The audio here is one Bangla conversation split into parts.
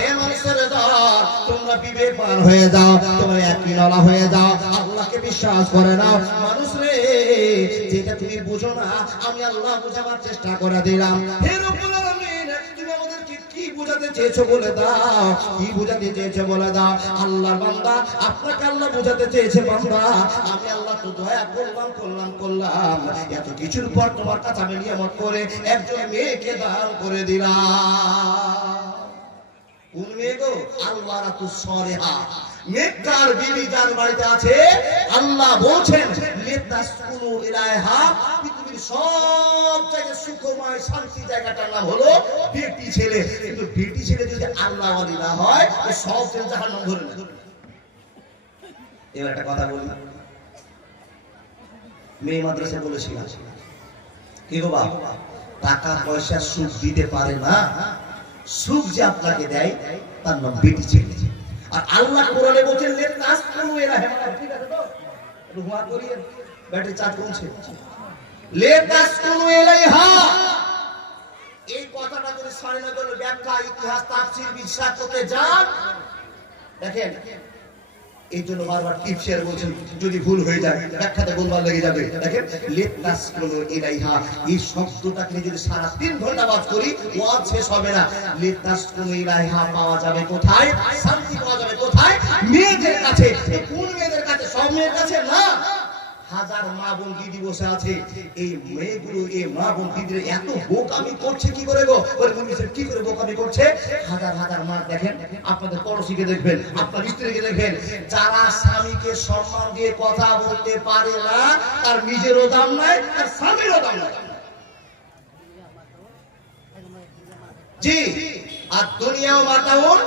হে মানুষের দল, তোমরা বিবেকবান হয়ে যাও, তোমরা একইনলা হয়ে যাও, আল্লাহকে বিশ্বাস করে নাও। মানুষ রে, যেটা তুমি বুঝো না আমি আল্লাহ বোঝাবার চেষ্টা করে দিলাম। হে রব্বুল আলামিন, তুমি আমাদেরকে কি বোঝাতে চেয়েছো বলে দাও, কি বোঝাতে চেয়েছো বলে দাও। আল্লাহর বান্দা, আপনাকে আল্লাহ বোঝাতে চেয়েছে বান্দা, আমি আল্লাহ তো দয়া করলাম, এত কিছুর পর তোমার কাছে আমি নিয়ামত করে একজন মেয়েকে দান করে দিলাম। কোন মেয়ে গো? আলওয়ারাতুস সালিহা, নেককার বিবি যার বাড়িতে আছে, আল্লাহ বলছেন লিতাসকুনু ইলাইহা, পৃথিবীর সবচেয়ে সুখময় শান্তি জায়গাটার নাম হলো বেটি ছেলে। কিন্তু বেটি ছেলে যদি আল্লাহ ওয়ালি না হয়, সব ছেলে জাহান্নাম ধরে নেবে। এবার একটা কথা বলি, মেয়ে মাদ্রাসায় বলেছিলাম কি গো বাবা, টাকা পয়সা সুখ দিতে পারে না, সুখ যে আপনাকে দেয় তার নাম বেটি ছেলে। আর আল্লাহ কোরআনে বলেন লিতাসকুনু ইলাইহা, ঠিক আছে তো? একটু হুয়া করিয়ে ব্যাটারি চার্জ করছে। লিতাসকুনু ইলাইহা, এই কথাটা যদি সারিনগর ব্যাখ্যা, ইতিহাস, তাফসীর বিশ্বাস করতে যান, দেখেন এই জন্য বারবার টিপস শেয়ার বলছেন, যদি ভুল হয়ে যায় ব্যাখ্যাতে গোলমাল লেগে যাবে। দেখেন লিতাসকুনু ইলাইহা, এই শব্দটাকে যদি সারা 3 ঘন্টা বাদ করি ওয়াজ শেষ হবে না। লিতাসকুনু ইলাইহা পাওয়া যাবে কোথায়? শান্তি পাওয়া যাবে কোথায়? মেয়েদের কাছে। কোন মেয়েদের কাছে? সব মেয়ের কাছে না। হাজার মা বোন দিদি বসে আছে, এই মেয়েগুলো, এই মা বোন দিদিরা এত বোকামি করছে কি করে গো? কি করে বোকামি করছে? হাজার হাজার মা দেখেন, আপনাদের পড়োশিকে দেখবেন, আপনার স্ত্রীকে দেখবেন, যারা স্বামীকে সম্মান দিয়ে কথা বলতে পারে না, তার নিজেরও দাম নাই, তার স্বামীরও দাম নাই। জি, আর দুনিয়াও মাতাউন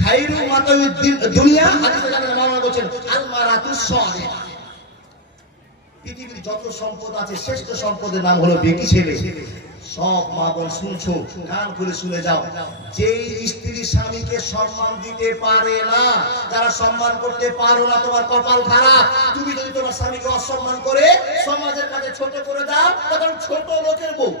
খায়রু মাতাউদ দুনিয়া, হাদিসে জানেন মাওলানা বলেন আল মারাতুস সালিহা, পৃথিবীর যত সম্পদ আছে শ্রেষ্ঠ সম্পদের নাম হলো বেটি ছেলে। সব মা বোন শুনছো, কান খুলে শুনে যাও, যেই স্ত্রী স্বামীকে সম্মান দিতে পারে না, যারা সম্মান করতে পারো না, তোমার কপাল খারাপ। তুমি যদি তোমার স্বামীকে অসম্মান করে সমাজের কাছে ছোট করে দাও, তখন ছোট লোকের বউ।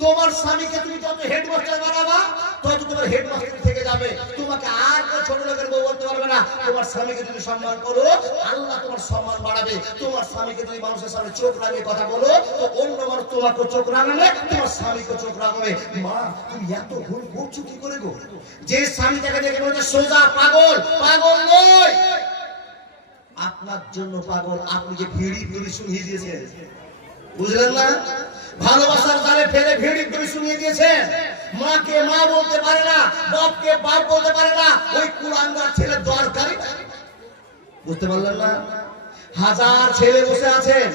তোমার স্বামীকে তুমি যত হেডমাস্টার বানাবা, তত তোমার হেডমাস্টার থেকে যাবে, তোমাকে আর কেউ ছোট লোকের বউ বলতে পারবে না। তোমার স্বামীকে যদি সম্মান করো, আল্লাহ তোমার সম্মান বাড়াবে। তোমার স্বামীকে যদি মানুষের সামনে চোখ রাঙিয়ে কথা বলো, তো অন্য মানুষ তোমাকে চোখ রাঙাবে, তোমার স্বামীকে চোখ রাঙাবে। মা, তুমি এত ভুল করছো কি করে গো? যে স্বামীটাকে দেখে বলছে সোজা পাগল, পাগল নয়, আপনার জন্য পাগল। আপনি যে ভিড়ি শুনিয়ে দিয়েছেন, বুঝলেন না? ভালোবাসার জালে ফেলে ভিড়ি শুনিয়ে দিয়েছেন। মাকে মা বলতে পারে না, বাপকে বাপ বলতে পারে না, ওই কুলাঙ্গার ছেলে দরকারি। বুঝতে পারলেন না? হাজার ছেলে বসে আছেন,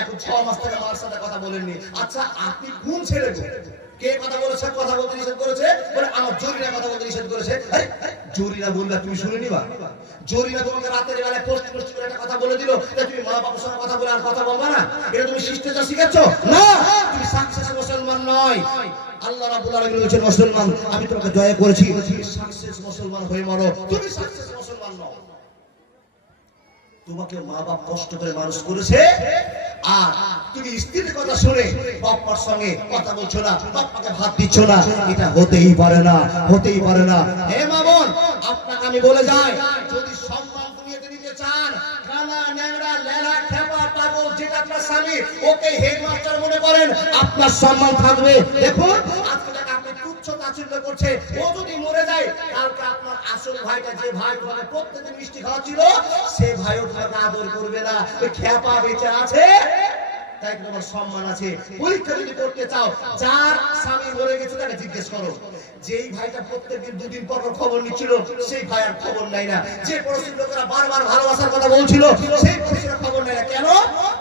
এখন 6 মাস থেকে মার সাথে কথা বলেননি। আচ্ছা, আপনি কোন ছেলে? কে কথা বলেছে? কথা বলতে নিষেধ করেছে? বলে আমার জরিনা কথা বলতে নিষেধ করেছে। জরিনা বললে তুমি শুনে নিবা? জরিনা তোমাকে রাতের বেলায় পোস্ট করে একটা কথা বলে দিল, তুমি মা বাবার সঙ্গে কথা বলে আর কথা বলবা না? এটা তুমি শিষ্টাচার শিখাচ্ছ না? তুমি সাকসেস মুসলমান নয়। আল্লাহ রাব্বুল আলামিন বলেছেন মুসলমান, আমি তোমাকে দয়া করেছি, তুমি সাকসেস মুসলমান হয়ে মরো। তুমি সাকসেস মুসলমান নও। তোমাকে মা বাপ কষ্ট করে মানুষ করেছে, আর তুমি স্ত্রীর কথা শুনে বাপ্পার সঙ্গে কথা বলছো না, বাপ্পাকে ভাত দিচ্ছ না। এটা হতেই পারে না, হতেই পারে না। হে মা বোন, আপনাকে আমি বলে যাই, যদি সম্মান দুনিয়াতে নিতে চান, কানা ন্যাংরা লেলা খেপা পাগল যেটা আপনার স্বামী, ওকে হেডমাস্টার মনে করেন, আপনার সম্মান থাকবে। দেখুন আজকে আপনি তুচ্ছ তাচ্ছিল্য করছে, ও যদি মরে যায়, কালকে আপনার আসল ভাইটা, যে ভাই তোমাকে প্রত্যেকদিন মিষ্টি খাওয়াচ্ছিল, সে ভাইও তোমাকে আদর করবে না। ওই খেপা বেঁচে আছে, তাই তোমার সম্মান আছে। পরীক্ষা যদি করতে চাও, যার স্বামী মরে গেছে তাকে জিজ্ঞেস করো। যেই ভাইটা প্রত্যেকদিন 2 দিন পর খবর নিচ্ছিল, সেই ভাই আর খবর নাই না। যে পড়োশির লোকেরা বারবার ভালোবাসার কথা বলছিল, সেই পড়োশির খবর নাই না। কেন?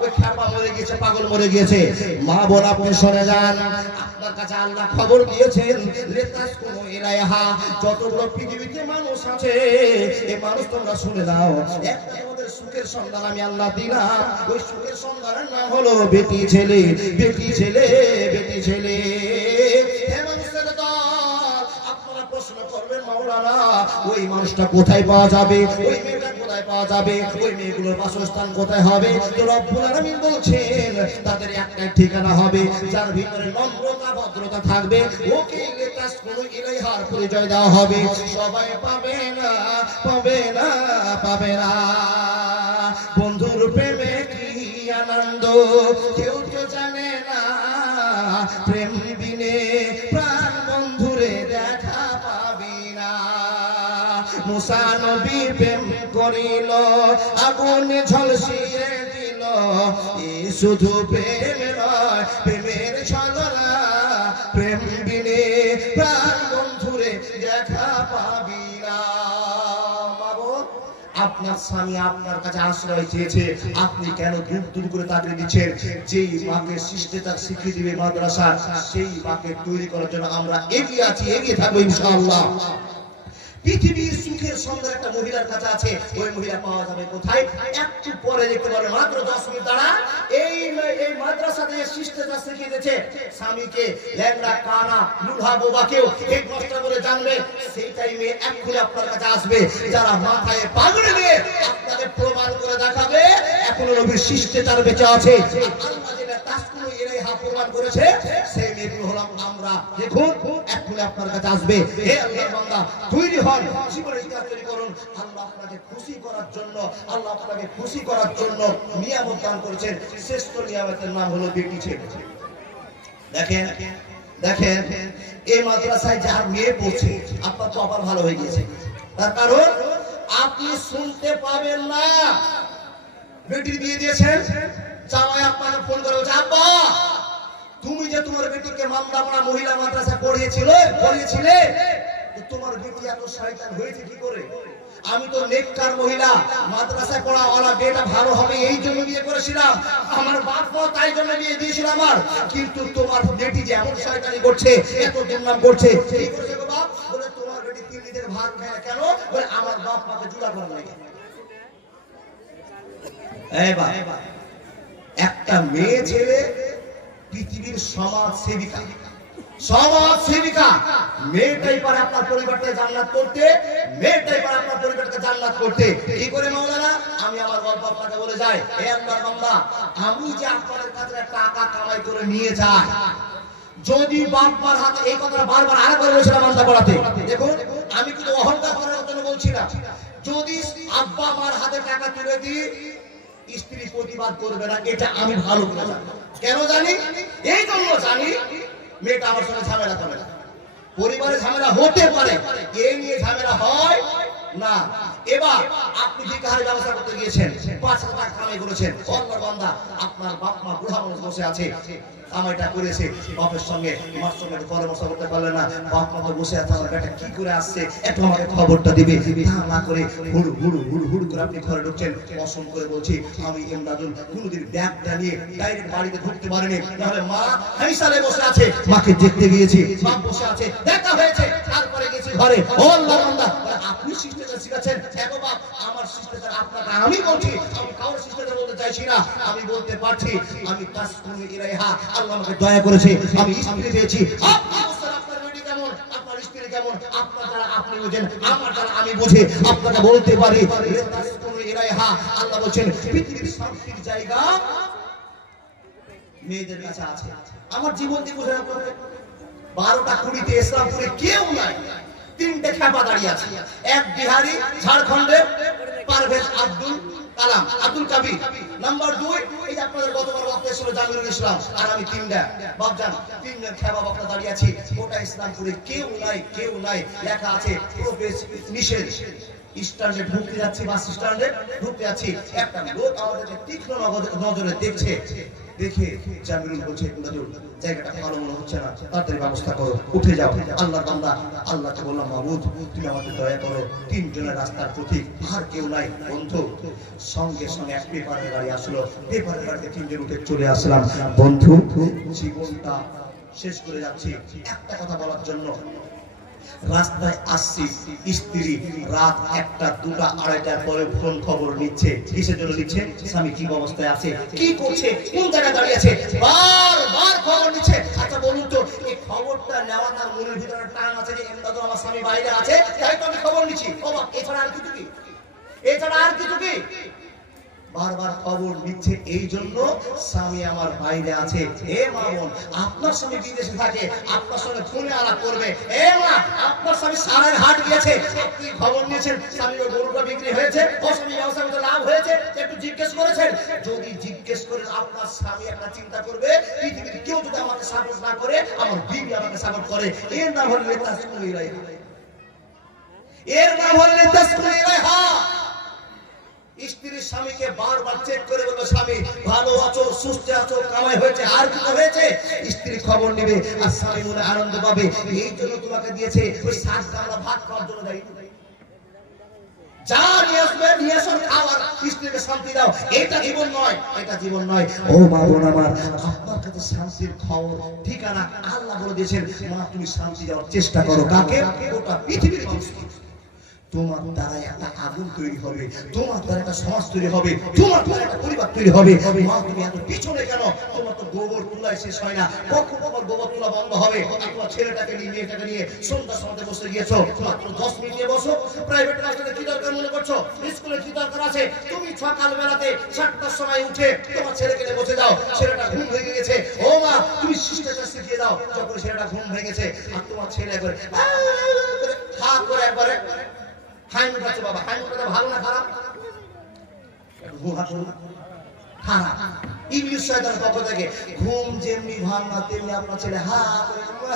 ওই খেপা মরে গিয়েছে, পাগল মরে গিয়েছে। মা বোন, আপনি শুনে যান, আপনার কাছে আল্লাহ খবর দিয়েছেন লিতাসকুনু ইলাইহা, যতগুলো পৃথিবীতে মানুষ আছে, এই মানুষ তোমরা শুনে দাও, একটা আমাদের সুখের সন্ধান আমি আল্লাহ দিলাম। ওই সুখের সন্ধানের নাম হলো বেটি ছেলে, বেটি ছেলে, বেটি ছেলে। হে মানুষের দল, আপনারা প্রশ্ন করবেন মাওলানা, ওই মানুষটা কোথায় পাওয়া যাবে? ওই মেয়েটা কোথায় কোথায় পাওয়া যাবে, ওই মেয়েগুলোর বাসস্থান কোথায় হবে? তো রব্বুল আলামিন বলছেন তাদের একটা ঠিকানা হবে যার ভিতরে নম্রতা ভদ্রতা থাকবে, ওকে লিতাসকুনু ইলাইহার পরিচয় দেওয়া হবে। সবাই পাবে না, পাবে না, পাবে না। বন্ধুর প্রেমে কি আনন্দ কেউ তো জানে না, প্রেম বিনে প্রাণ বন্ধুরে দেখা পাবি না। মুসা নবী প্রেম করিল, আগুনে ঝলসিয়ে দিল, এ শুধু প্রেম নয়, প্রেমের ছলনা, প্রেম বিনে প্রাণ বন্ধুরে দেখা পাবি না। আপনার স্বামী আপনার কাছে আশ্রয় চেয়েছে, আপনি কেন দূর দূর করে তাকিয়ে দিচ্ছেন? যেই মাকে শিষ্টাচার শিখিয়ে দিবে মাদ্রাসা, সেই মাকে তৈরি করার জন্য আমরা এগিয়ে আছি, এগিয়ে থাকবো ইনশাআল্লাহ। পৃথিবীর সুখের সন্ধান একটা মহিলার কাছে আছে, ওই মহিলা পাওয়া যাবে কোথায়? একটু পরে দেখতে পারবেন, মাত্র 10 মিনিট দ্বারা এই মাদ্রাসাতে শিষ্টাচার শিখিয়ে দিয়েছে স্বামীকে, ল্যাংড়া কানা লুলহা বোবাকেও এই কষ্ট করে জানবে। সেই টাইমে এক্ষুনি আপনার কাছে আসবে যারা মাথায় পাগড়ি দিয়ে আপনাকে প্রমাণ করে দেখাবে এখনো নবীর শিষ্টাচার বেঁচে আছে। আল্লাহ যেটা তাসকুনু ইলাইহা প্রমাণ করেছে, সেই মেয়েগুলো হলাম আমরা। দেখুন এক্ষুনি আপনার কাছে আসবে। হে আল্লাহর বান্দা, তৈরি হন, জীবনে ইতিহাস তৈরি করুন। আল্লাহ আপনাকে খুশি করার জন্য, আল্লাহ আপনাকে খুশি করার জন্য নিয়ামত দান করেছেন। শ্রেষ্ঠ নিয়ামতের নাম হলো বেটি ছেলে। দেখেন দেখেন এই মাদ্রাসায় যার মেয়ে পড়ছে, আপনার তো আবার ভালো হয়ে গিয়েছে। তার কারণ আপনি শুনতে পাবেন না বেটির বিয়ে দিয়েছেন, জামাই আপনাকে ফোন করে বলছে, আব্বা তুমি যে তোমার বেটিকে মামলাপাড়া মহিলা মাদ্রাসা পড়িয়েছিলে, তোমার বেটি এত শয়তান হয়েছে কি করে? আমি তো নেককার মহিলা, মাদ্রাসায় পড়া ওলা বেটা ভালো হবে এই জন্য বিয়ে করেছিলাম, আমার বাপ মা তাই জন্য বিয়ে দিয়েছিল আমার। কিন্তু তোমার বেটি যে এমন শয়তানি করছে, এত দুর্নাম করছে, কি করেছে গো বাপ? বলে তোমার বেটি 3 দিনের ভাত খায় কেন? বলে আমার বাপ মাকে জুড়া করে লাগে। এই বাবা, একটা মেয়ে ছেলে পৃথিবীর সমাজ সেবিকা, সমাজ সেবিকা। মেয়েটাই পারে আপনার পরিবারকে জান্নাত করতে, মেয়েটাই পারে আপনার পরিবারকে জান্নাত করতে। কি করে মাওলানা? আমি আমার গল্প আপনাকে বলে যাই। হে আল্লাহর বান্দা, আমি যে আপনাদের কাছে টাকা কামাই করে নিয়ে যাই, যদি বাপ মার হাতে, এই কথাটা বারবার আরেকবার বলেছিলাম মানতা পড়াতে, দেখুন আমি কিন্তু অহংকার করার জন্য বলছি না, যদি আব্বা মার হাতে টাকা তুলে দিই স্ত্রী প্রতিবাদ করবে না, এটা আমি ভালো করে জানি। কেন জানি? এই জন্য জানি মেয়েটা আমার সঙ্গে ঝামেলা করে না। পরিবারে ঝামেলা হতে পারে, এই নিয়ে ঝামেলা হয় না। এবার আপনি ভিখারির ব্যবস্থা করতে গিয়েছেন, 5 টাকা কামাই করেছেন, আল্লাহর বান্দা আপনার বাপ মা বুড়া মানুষ বসে আছে, কামাইটা করেছে, বাপের সঙ্গে মার সঙ্গে পরামর্শ করতে পারলেন না, বাপ মা তো বসে আছে, আমার বেটা কি করে আসছে একটু আমাকে খবরটা দিবে। না করে হুড়ু হুড়ু হুড়ু হুড়ু করে আপনি ঘরে ঢুকছেন। কসম করে বলছি, আমি ইমদাদুল কোনোদিন ব্যাগটা নিয়ে ডাইরেক্ট বাড়িতে ঢুকতে পারিনি, তাহলে মা হাইসালে বসে আছে, মাকে দেখতে গিয়েছি, বাপ বসে আছে, দেখা হয়েছে, তারপরে গেছি ঘরে। ও আল্লাহর বান্দা, আপনি শিষ্টাচার শিখাচ্ছেন, দেখো বাপ আমার শিষ্টাচার আপনাকে আমি বলছি, আমি কারোর শিষ্টাচার বলতে চাইছি না, আমি বলতে পারছি আমি তাসকুনু ইলাইহা, আল্লাহ আমাকে দয়া করেছে, আমি স্ত্রী পেয়েছি। আপনি বুঝছেন আপনার বেটি কেমন, আপনার স্ত্রী কেমন, আপনার দ্বারা আপনি বুঝেন, আমার দ্বারা আমি বুঝে আপনাকে বলতে পারি। তাসকুনু ইলাইহা, আল্লাহ বলছেন পৃথিবীর শান্তির জায়গা মেয়েদের কাছে আছে। আমার জীবন দিয়ে বুঝে আপনাকে 12টা কুড়িতে ইসলামপুরে কেউ নাই, 3টে খেপা দাঁড়িয়ে আছে, এক বিহারি ঝাড়খণ্ডের পারভেজ আব্দুল কাবির, নাম্বার 2 এই যে আপনাদের গতবার বক্তা ছিল জামিরুল ইসলাম, আর আমি 3টা বাপজান, 3জন খেপা বক্তা দাঁড়িয়ে আছি। গোটা ইসলামপুরে কেউ নাই, কেউ নাই, লেখা আছে প্রবেশ নিষেধ। স্ট্যান্ডে ঢুকতে যাচ্ছি, বাস স্ট্যান্ডে ঢুকতে যাচ্ছি, একটা লোক আমাদেরকে তীক্ষ্ণ নজরে দেখছে, দেখে জামিরুল বলছে, জায়গাটা ভালো মনে হচ্ছে না, তাড়াতাড়ি ব্যবস্থা করো, উঠে যাও। আল্লাহর বান্দা আল্লাহকে বললাম, মাবুদ তুমি আমাদের দয়া করো, 3 জনের রাস্তার প্রতীক, আর কেউ নাই। বন্ধু সঙ্গে সঙ্গে এক পেপারের গাড়ি আসলো, পেপারের গাড়িতে 3 জন উঠে চলে আসলাম। বন্ধু জীবনটা শেষ করে যাচ্ছি একটা কথা বলার জন্য। রাস্তায় আসছি, স্ত্রী রাত 1টা 2টা 2:30টার পরে ফোন খবর নিচ্ছে। কিসের জন্য নিচ্ছে? স্বামী কি অবস্থায় আছে, কি করছে, কোন জায়গায় দাঁড়িয়ে আছে, বারবার খবর নিচ্ছে। আচ্ছা বলুন তো, এই খবরটা নেওয়া তার মনের ভিতরে টান আছে যে ইমদাদুল আমার স্বামী বাইরে আছে, তাই তো আমি খবর নিচ্ছি, অবাক, এছাড়া আর কিছু কি? এছাড়া আর কিছু কি? বারবার খবর নিচ্ছে এই জন্য স্বামী আমার বাইরে আছে। হে মা বোন, আপনার স্বামী বিদেশে থাকে, আপনার সঙ্গে ফোনে আলাপ করবে। হে মা, আপনার স্বামী সারার হাট গিয়েছে, আপনি খবর নিয়েছেন স্বামীর গরুটা বিক্রি হয়েছে, ও স্বামী ব্যবসাতে লাভ হয়েছে, একটু জিজ্ঞেস করেছেন। যদি জিজ্ঞেস করেন, আপনার স্বামী একটা চিন্তা করবে, পৃথিবীর কেউ যদি আমাকে সাপোর্ট না করে, আমার বিবি আমাকে সাপোর্ট করে। এর নাম হলো তাসকুল ইলাইহা, এর নাম হলো তাসকুল ইলাইহা। স্ত্রীর স্বামীকে বারবার চেক করে বলবে, স্বামী ভালো আছো, সুস্থ আছো, কামাই হয়েছে, আর কি হয়েছে? স্ত্রী খবর নেবে আর স্বামী মনে আনন্দ পাবে। এই জন্য তোমাকে দিয়েছে ওই 7 গামলা ভাত খাওয়ার জন্য দেয়। যা নিয়ে আসবে, নিয়ে আসো, খাও আর স্ত্রীকে শান্তি দাও। এটা জীবন নয়, এটা জীবন নয়। ও মা বোন আমার, আপনার কাছে শান্তির খবর ঠিকানা আল্লাহ বলে দিয়েছেন। মা, তুমি শান্তি দেওয়ার চেষ্টা করো। কাকে? গোটা পৃথিবীর মানুষকে। তোমার দ্বারা একটা আগুন তৈরি হবে, তোমার দ্বারা একটা সমাজ তৈরি হবে, তোমার দ্বারা একটা পরিবার তৈরি হবে। মা, তুমি এত পিছনে কেন? তোমার তো গোবর তুলায় শেষ হয় না, কখন তোমার গোবর তুলা বন্ধ হবে? তোমার ছেলেটাকে নিয়ে, মেয়েটাকে নিয়ে সন্ধ্যার সময় বসে গিয়েছো, মাত্র 10 মিনিট নিয়ে বসো। প্রাইভেট ক্লাসে কি দরকার মনে করছো? স্কুলে কি দরকার আছে? তুমি সকাল বেলাতে 7টার সময় উঠে তোমার ছেলেকে নিয়ে বসে যাও। ছেলেটা ঘুম ভেঙে গেছে, ও মা তুমি শিষ্টাচার শিখিয়ে দাও। যখন ছেলেটা ঘুম ভেঙেছে আর তোমার ছেলে একবারে হা করে একবারে হাই মুখাচ্ছে, বাবা হাই মুখাতে ভালো না খারাপ? খারাপ। ইংলিশ শয়তানের পক্ষ থেকে ঘুম যেমনি ভাঙনা তেমনি আপনার ছেলে হা করে,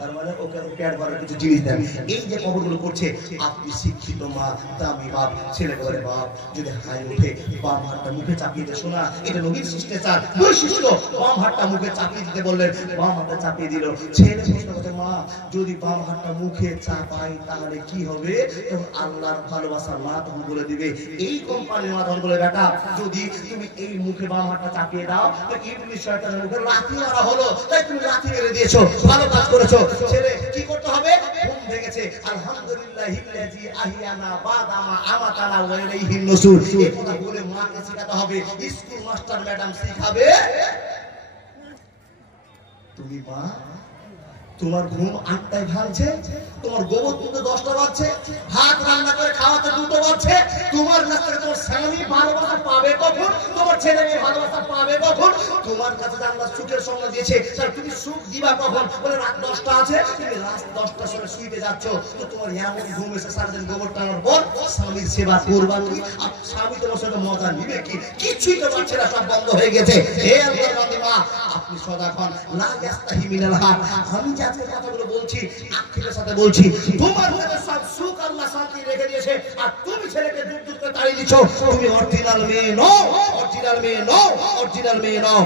তার মানে ওকে পেট ভরা কিছু জিনিস দেন। এই যে খবরগুলো করছে, আপনি শিক্ষিত মা, দামি বাপ, ছেলে করে বাপ যদি হাই উঠে বাম হাতটা মুখে চাপিয়ে দিয়ে, শোনা এটা নবীর শিষ্টাচার বৈশিষ্ট্য। বাম হাতটা মুখে চাপিয়ে দিতে বললেন, বাম হাতটা চাপিয়ে দিল। ছেলে প্রশ্ন করছে, মা যদি বাম হাতটা মুখে চাপাই তাহলে কি হবে? তখন আল্লাহর ভালোবাসার মা তখন বলে দিবে, এই কোম্পানির মা তখন বলে, বেটা যদি তুমি এই মুখে বাম হাতটা চাপিয়ে দাও তো ইবলিস শয়তানের মুখে লাথি মারা হলো, তাই তুমি লাথি মেরে দিয়েছো, ভালো কাজ করেছো। ছেলে কি করতে হবে? ঘুম ভেঙেছে, আলহামদুলিল্লাহিল্লাযী আহিয়ানা বাদা মা আমাতানা ওয়া ইলাইহিন নুশুর, এই কথা বলে মাকে শেখাতে হবে। স্কুল মাস্টার ম্যাডাম শিখাবে, তুমি মা তোমার ঘুম 8টায় ভাঙছে, তোমার গোবর তুলতে 10টা বাজছে, ভাত রান্না করে খাওয়াতে 2টো বাজছে, তোমার কাছ থেকে তোমার স্বামী ভালোবাসা পাবে কখন? তোমার ছেলে মেয়ে ভালোবাসা পাবে কখন? তোমার কাছে আল্লাহ সুখের সংজ্ঞা দিয়েছে, তাই তুমি সুখ দিবা কখন? বলে রাত 10টা আছে, তুমি রাত 10টার সময় শুইতে যাচ্ছ, তো তোমার এমন ঘুম এসে সারাদিন গোবর টানার পর স্বামীর সেবা করবা কি? আর স্বামী তোমার সঙ্গে মজা নিবে কি? কিছুই তো পারছে না, সব বন্ধ হয়ে গেছে। হে আল্লাহর বান্দা, আপনি সদাখন লা ইয়াস্তাহি মিনাল হক। আমি আজকে কথাগুলো বলছি আক্ষেপের সাথে বলছি, তোমার মধ্যে সব সুখ আল্লাহ শান্তি রেখে দিয়েছে, আর তুমি ছেলেকে দূর দূর করে তাড়িয়ে দিচ্ছ। তুমি অরিজিনাল মেয়ে নও, অরিজিনাল মেয়ে নও, অরিজিনাল মেয়ে নও।